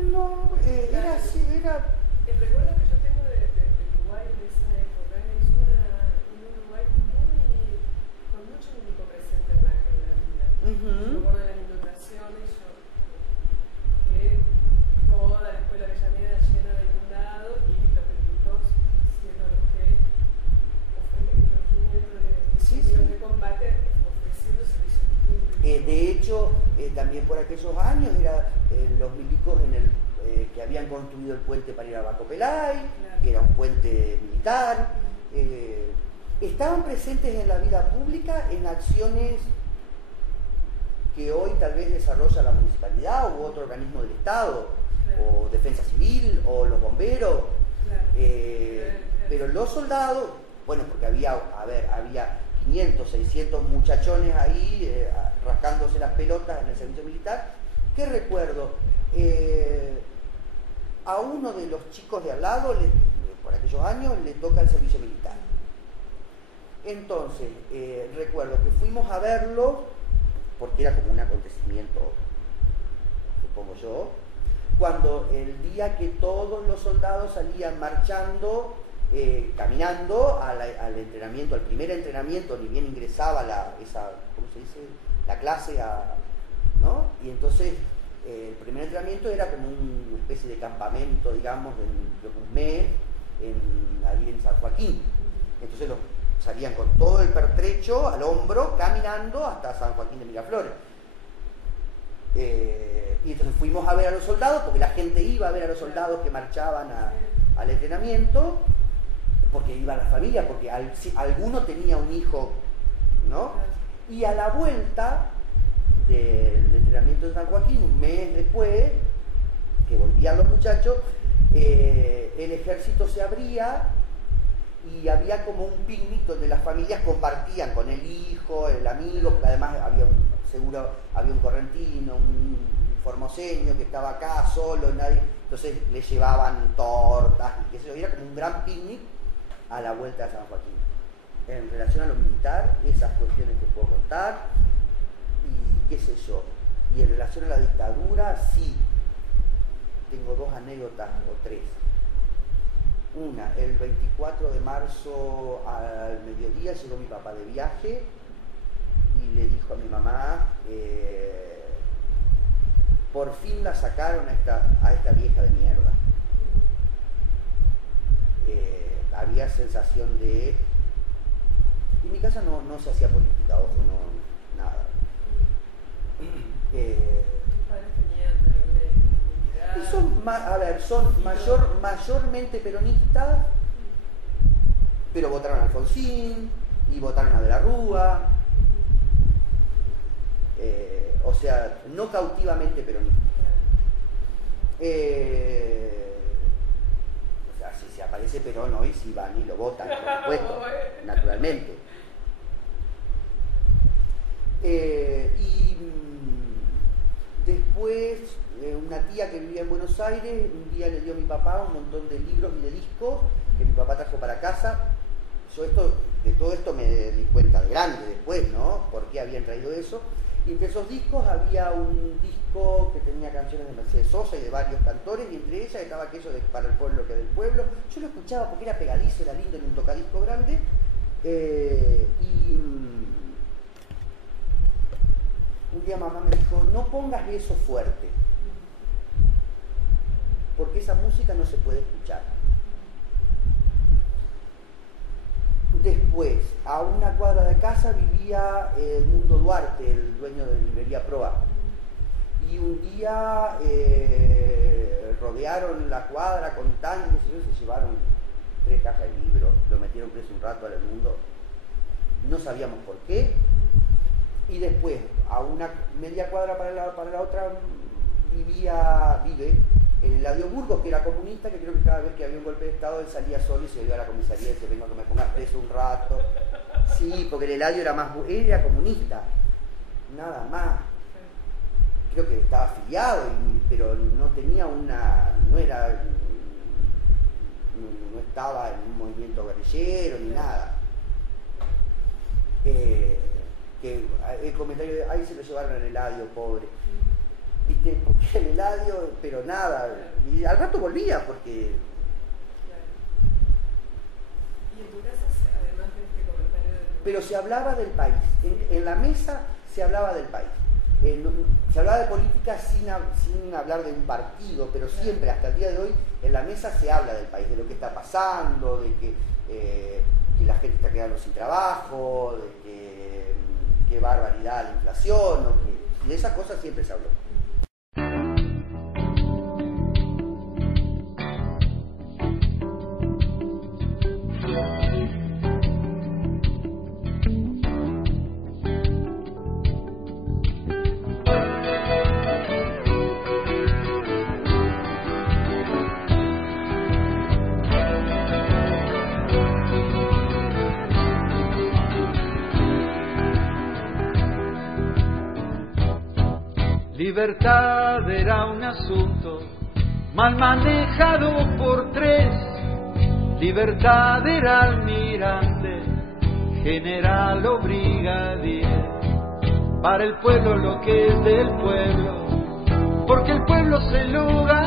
No, era así, era... El recuerdo que yo tengo de Uruguay de esa época es un Uruguay con mucho médico presente en la vida. Yo me acuerdo de las inundaciones, que toda la escuela avellaneda llena de inundados y los médicos siendo los que de combate ofreciendo servicios públicos. De hecho, también por aquellos años eran los milicos que habían construido el puente para ir a Bacopelay, claro, que era un puente militar. Estaban presentes en la vida pública en acciones que hoy tal vez desarrolla la municipalidad u otro organismo del Estado, claro, o Defensa Civil o los bomberos, claro, pero los soldados, bueno, porque había 500, 600 muchachones ahí rascándose las pelotas en el servicio militar. ¿Qué recuerdo? A uno de los chicos de al lado, por aquellos años, le toca el servicio militar. Entonces, recuerdo que fuimos a verlo, porque era como un acontecimiento, supongo yo, cuando el día que todos los soldados salían marchando, caminando al entrenamiento, al primer entrenamiento, ni bien ingresaba ¿cómo se dice? La clase, ¿no? Y entonces el primer entrenamiento era como una especie de campamento, digamos, de un mes, ahí en San Joaquín. Entonces salían con todo el pertrecho al hombro, caminando hasta San Joaquín de Miraflores. Y entonces fuimos a ver a los soldados, porque la gente iba a ver a los soldados que marchaban al entrenamiento, porque iba la familia, porque alguno tenía un hijo, ¿no? Y a la vuelta del entrenamiento de San Joaquín, un mes después, que volvían los muchachos, el ejército se abría y había como un picnic donde las familias compartían con el hijo, el amigo, porque además seguro había un correntino, un formoseño que estaba acá solo, entonces le llevaban tortas y qué sé yo, era como un gran picnic a la vuelta de San Joaquín. En relación a lo militar, esas cuestiones que puedo contar, y qué sé yo. Y en relación a la dictadura, sí, tengo 2 anécdotas o 3. Una, el 24 de marzo al mediodía llegó mi papá de viaje y le dijo a mi mamá, por fin la sacaron a esta vieja de mierda. Había sensación de... Y en mi casa no se hacía política, ojo, no, nada. Son mayormente peronistas, pero votaron a Alfonsín y votaron a De la Rúa. O sea, no cautivamente peronistas. O sea, si se aparece Perón hoy, sí van y lo votan, por supuesto, naturalmente. Y después, una tía que vivía en Buenos Aires, un día le dio a mi papá un montón de libros y de discos que mi papá trajo para casa. Yo de todo esto me di cuenta de grande después, ¿no? ¿Por qué habían traído eso? Y entre esos discos había un disco que tenía canciones de Mercedes Sosa y de varios cantores, y entre ellas estaba aquello de Para el pueblo que del pueblo. Yo lo escuchaba porque era pegadizo, era lindo en un tocadisco grande. Y un día mamá me dijo, no pongas eso fuerte, porque esa música no se puede escuchar. Después, a una cuadra de casa vivía Edmundo Duarte, el dueño de librería Proa. Y un día rodearon la cuadra con tanques y se llevaron 3 cajas de libros, lo metieron preso un rato al Edmundo. No sabíamos por qué. Y después, a una media cuadra para la otra, vive el Eladio Burgos, que era comunista, que creo que cada vez que había un golpe de Estado él salía solo y se iba a la comisaría y decía, vengo a que me pongas preso un rato. Sí, porque el Eladio era comunista, nada más. Creo que estaba afiliado, pero no tenía no estaba en un movimiento guerrillero ni nada. Que el comentario de ahí se lo llevaron al Eladio, pobre. ¿viste? Porque el Eladio, pero nada. Y al rato volvía porque... Claro. Y en tu casa, además de este comentario Pero se hablaba del país. En la mesa se hablaba del país. Se hablaba de política sin hablar de un partido, pero siempre, hasta el día de hoy, en la mesa se habla del país, de lo que está pasando, de que la gente está quedando sin trabajo, de que qué barbaridad la inflación, y de esas cosas siempre se habló. Libertad era un asunto mal manejado por tres. Libertad era almirante, general o brigadier. Para el pueblo lo que es del pueblo, porque el pueblo se lo gana.